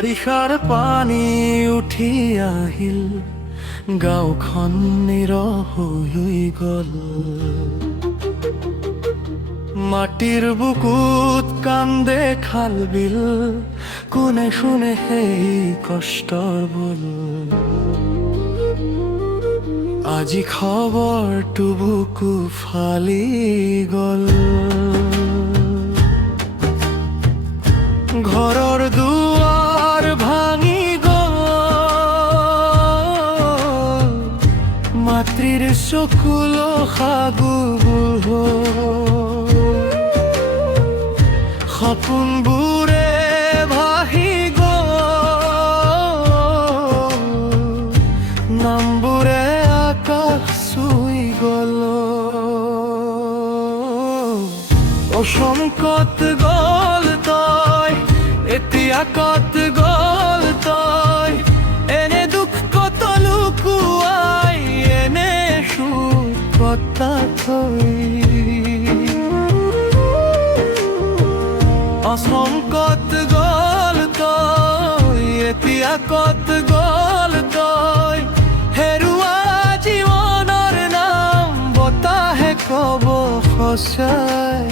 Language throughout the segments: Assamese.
বাৰিষাৰ পানী উঠি আহিল, গাঁওখন নিৰহ হৈ গ'ল। মাটিৰ বুকুত কান্দে খাল বিল, কোনে শুনে সেই কষ্টৰ বোল। আজি খবৰটো বুকু ফালি গ'ল। ঘৰৰ দুৱাৰ ভাঙি গ'ল, মাতৃৰ চকুলো সাগুবোৰ হ'ল। সপোনবোৰে ভাহি গ'ল, নামবোৰে আকাশ চুই গ'ল। অসম ক'ত গ'ল তই, এতিয়া ক'ত গ'ল তই? এনে দুখ কত লুকুৱাই, এনে সুখ কত থৈ। অসম ক'ত গ'ল তই, এতিয়া ক'ত গ'ল তই? হেৰুৱা জীৱনৰ নাম বতাহে কব সঁচাই।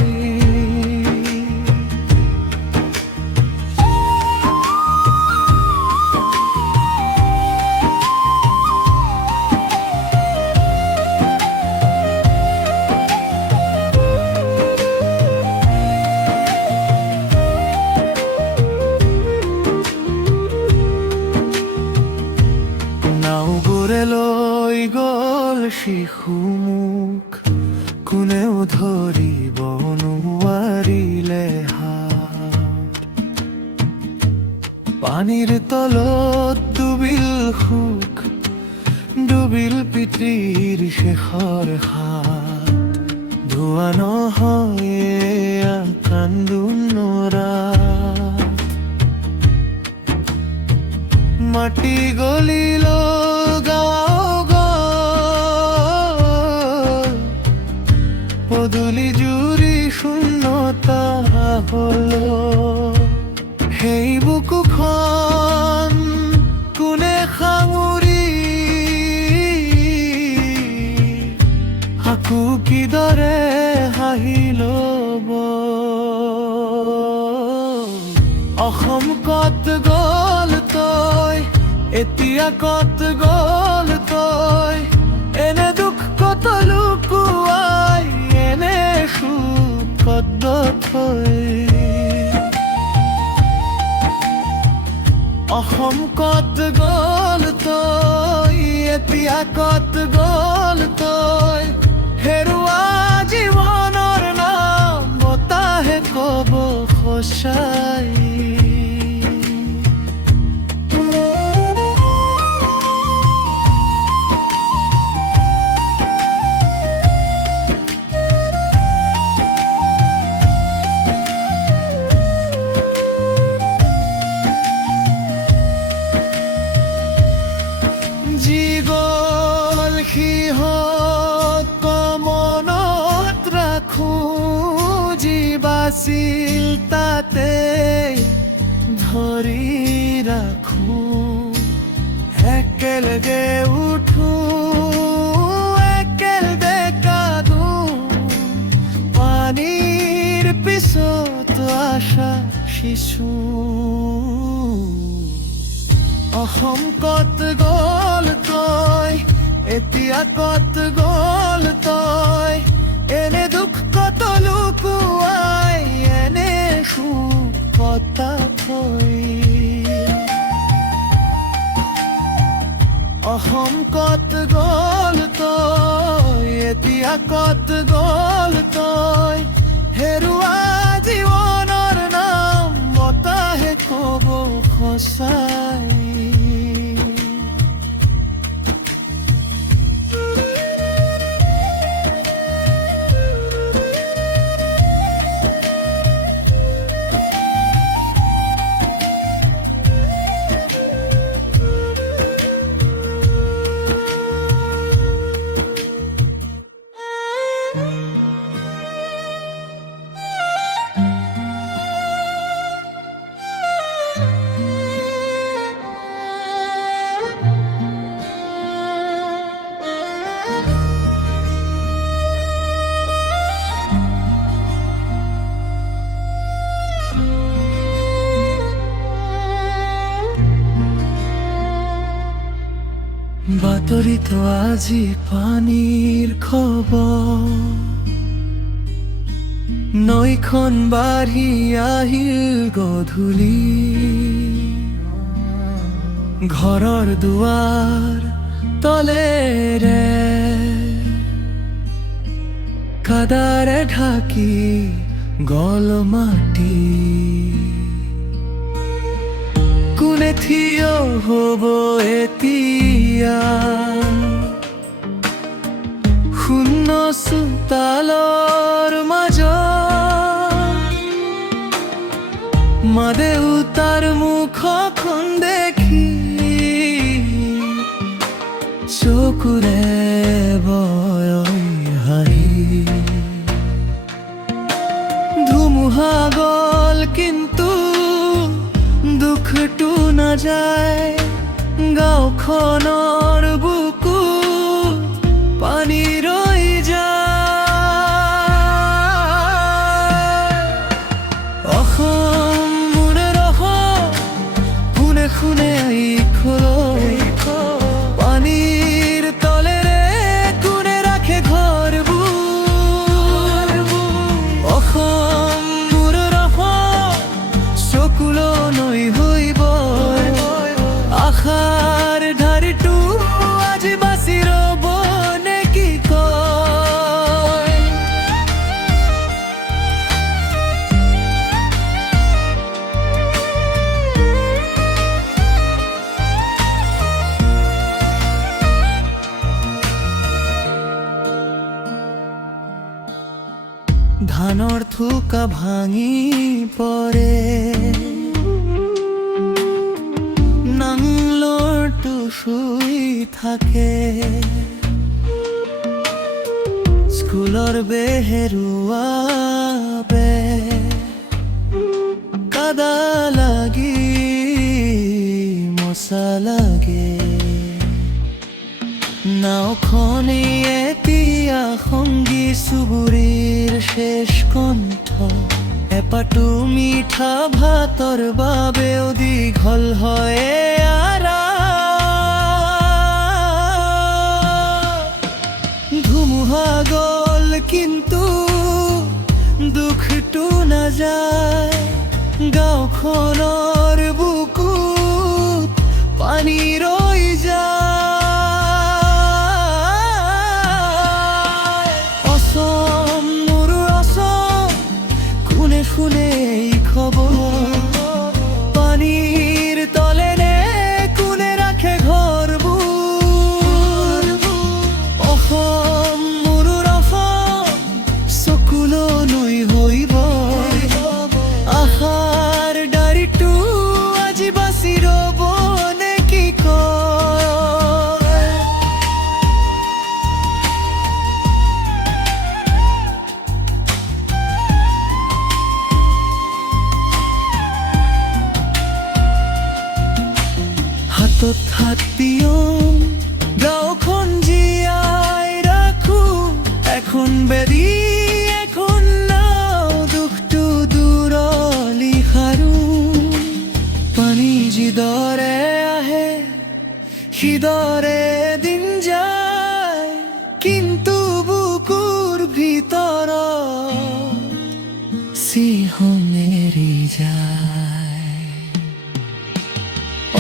নাওবোৰে লৈ গ'ল শিশু মুখ, কোনেও ধৰিব নোৱাৰিলে হাত। পানীৰ তলত ডুবিল সুখ, ডুবিল পিতৃৰ শেষৰ হাত। ধোৱা নহয় কান্দো নৰা, মাটি গলিল গাঁও গ'ল, পদূলি জুৰি শূন্যতা হ'ল। সেই বুকুখন কোনে সাঙুৰি, আকো কিদৰে হাঁহি ল'ব? অসম ক'ত গ'ল তই, এতিয়া ক'ত গ'ল তই? এনে দুখ কত লুকুৱাই, এনে সুখ কত থৈ। অসম ক'ত গ'ল তই, এতিয়া ক'ত গ'ল তই? হেৰুৱা জীৱনৰ নাম বতাহে কব সঁচাই। যি গ'ল সিহঁত মনত ৰাখো, যি বাছিল তাতে ধৰি ৰাখো। একেলগে উঠো, একেলগে কাঁদো, পানীৰ পিছত আশা শিশু। অসম ক'ত গ'ল তই, এতিয়া ক'ত গ'ল তই? এনে দুখ কত লুকুৱাই, এনে সুখ কত থৈ। অসম ক'ত গ'ল তই, এতিয়া ক'ত গ'ল তই? হেৰুৱা জীৱনৰ নাম বতাহে কব সঁচাই। বাতৰিত আজি পানীৰ খবৰ, নৈখন বাঢ়ি আহিল গধূলি, ঘৰৰ দুৱাৰ তলেৰে কাদাৰে ঢাকি গল মাটি। কোনে থিয় হ'ব এতিয়া শূন্য চোতালৰ মাজত, মা দেউতাৰ মুখখন দেখি চকুৰে বয় হাঁহি। ধুমুহা গল কিন্তু দুখটো নাযায়, গাঁওখনৰ বুকু পানী ৰৈ যায়। অসম মোৰে ৰসম কোনে শুনে পানীৰ তলেৰে কোনে ৰাখে ঘৰবোৰ। অসম মোৰে ৰসম চকুলো নৈ হৈব, আশাৰ ধাৰিটো আজি বাচি ৰব নে কি কয়। ধানৰ থোকা ভাঙি পৰে, নাঙলৰটো শুই থাকে, স্কুলৰ বেহেৰুৱা কাদা লাগি মচা লাগে। নাওখনে এতিয়া সংগী চুবুৰীৰ শেষ কণ্ঠ, এপাটো মিঠা ভাতৰ বাবেও দীঘল হয় ধুমুহা গল কিন্তু দুখটো নাযায়, গাঁওখনৰ বুকুত পানী ৰৈ যায়। অসম মোৰ অসম কোনে শুনে খবৰ, পানীৰ তলেৰে কোনে ৰাখে ঘৰবোৰ। অসম মোৰ অসম চকুলো নৈ হৈব, আশাৰ ডাৰিটো আজি বাচি ৰব নে কি কয়। হাতত হাত দিয়ম গাঁওখন জীয়াই ৰাখো, এখন বেদী এখন নাও, দুখটো দূৰলি সাৰো। পানী যিদৰে আহে সিদৰে দিন যায়, কিন্তু বুকুৰ ভিতৰত চিহ্ন এৰি যায়।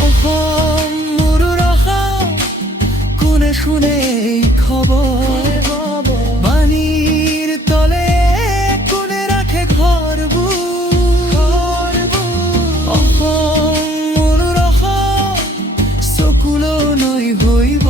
অসম মোৰ ৰসম কোনে শুনে খবৰ, পানীৰ তলে কোনে ৰাখে ঘৰবোৰ। অসম মোৰ ৰসম চকুলো নৈ হৈব।